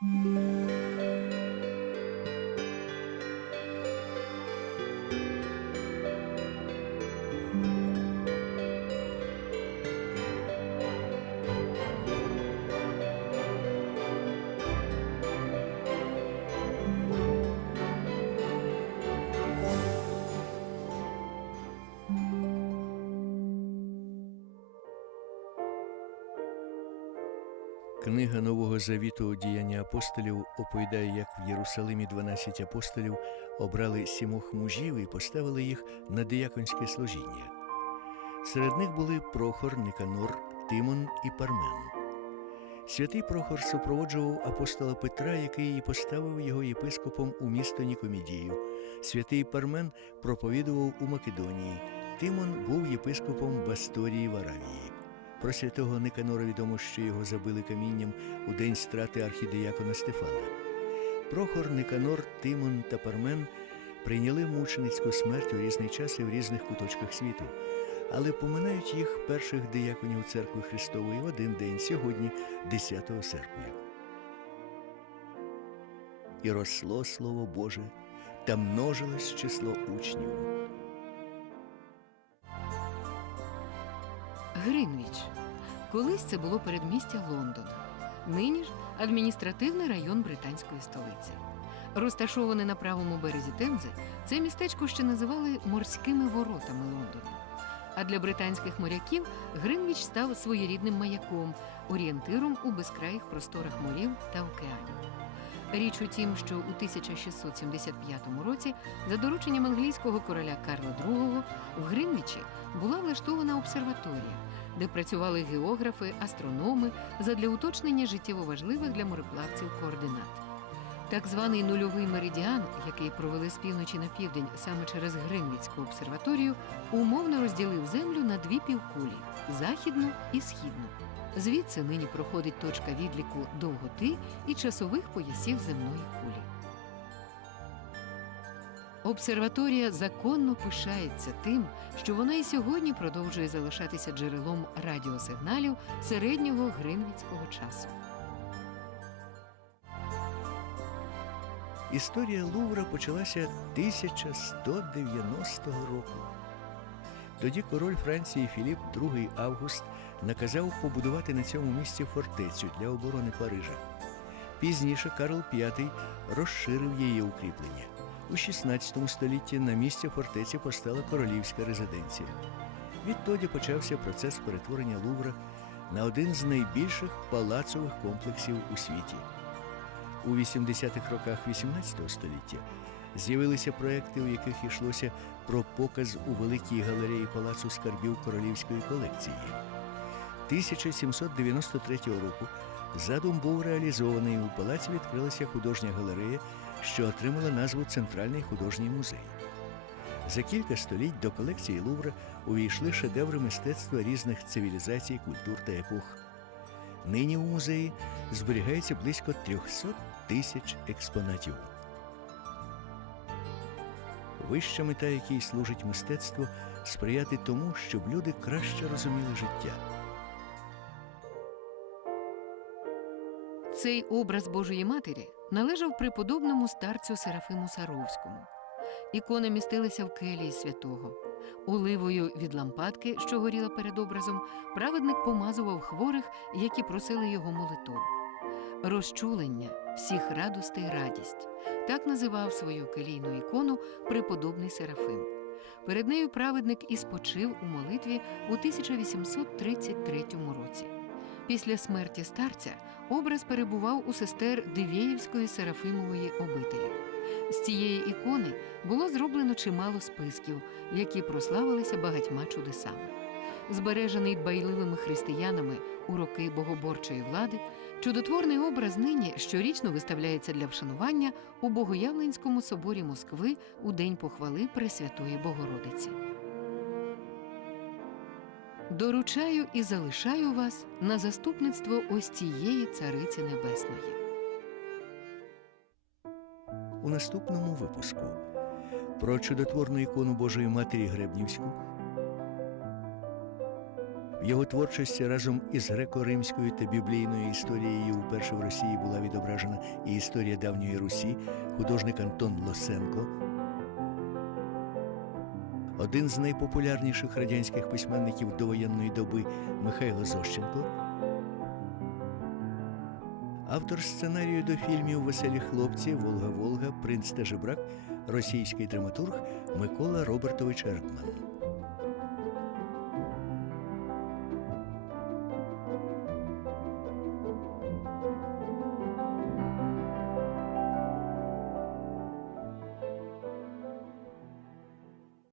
Música Книга Нового Завіту діяння апостолів оповідає, як в Єрусалимі 12 апостолів обрали сімох мужів і поставили їх на дияконське служіння. Серед них були Прохор, Никанор, Тимон і Пармен. Святий Прохор супроводжував апостола Петра, який і поставив його єпископом у місто Нікомідію. Святий Пармен проповідував у Македонії. Тимон був єпископом Басторії в Аравії. Про святого Никанора відомо, що його забили камінням у день страти архідеякона Стефана. Прохор, Никанор, Тимон та Пармен прийняли мученицьку смерть у різний час і в різних куточках світу, але поминають їх перших дияконів церкви Христової в один день сьогодні, 10 серпня. І росло Слово Боже, та множилось число учнів. Гринвіч. Колись це було передмістя Лондона. Нині ж адміністративний район британської столиці. Розташоване на правому березі Темзи, це містечко ще називали морськими воротами Лондона. А для британських моряків Гринвіч став своєрідним маяком, орієнтиром у безкраїх просторах морів та океанів. Річ у тім, що у 1675 році, за дорученням англійського короля Карла II, в Гринвічі була влаштована обсерваторія, де працювали географи, астрономи задля уточнення життєво важливих для мореплавців координат. Так званий нульовий меридіан, який провели з півночі на південь саме через Гринвіцьку обсерваторію, умовно розділив землю на дві півкулі західну і східну. Звідси нині проходить точка відліку довготи і часових поясів земної кулі. Обсерваторія законно пишається тим, що вона і сьогодні продовжує залишатися джерелом радіосигналів середнього гринвіцького часу. Історія Лувра почалася 1190 року. Тоді король Франції Філіп II Август наказав побудувати на цьому місці фортецю для оборони Парижа. Пізніше Карл V розширив її укріплення. У 16 столітті на місці фортеці постала королівська резиденція. Відтоді почався процес перетворення Лувра на один з найбільших палацових комплексів у світі. У 80-х роках 18 століття з'явилися проекти, у яких йшлося про показ у великій галереї палацу скарбів королівської колекції. 1793 року задум був реалізований. У палаці відкрилася художня галерея, що отримала назву Центральний художній музей. За кілька століть до колекції Лувра увійшли шедеври мистецтва різних цивілізацій, культур та епох. Нині у музеї зберігається близько 300 тисяч експонатів. Вища мета, якій служить мистецтво, сприяти тому, щоб люди краще розуміли життя. Цей образ Божої Матері належав преподобному старцю Серафиму Саровському. Ікони містилися в келії святого. Оливою від лампадки, що горіла перед образом, праведник помазував хворих, які просили його молитов. Розчулення всіх радостей радість. Так називав свою келійну ікону преподобний Серафим. Перед нею праведник і спочив у молитві у 1833 році. Після смерті старця образ перебував у сестер Дивєївської Серафимової обителі. З цієї ікони було зроблено чимало списків, які прославилися багатьма чудесами. Збережений дбайливими християнами у роки богоборчої влади, чудотворний образ нині щорічно виставляється для вшанування у Богоявленському соборі Москви у день похвали Пресвятої Богородиці. Доручаю і залишаю вас на заступництво ось цієї цариці небесної. У наступному випуску про чудотворну ікону Божої Матері Гребнівську, В його творчості разом із греко-римською та біблійною історією вперше в Росії була відображена і історія давньої Русі, художник Антон Лосенко. Один з найпопулярніших радянських письменників довоєнної доби Михайло Зощенко. Автор сценарію до фільмів Веселі хлопці, Волга Волга, Принц та Жебрак, російський драматург Микола Робертович Ергман.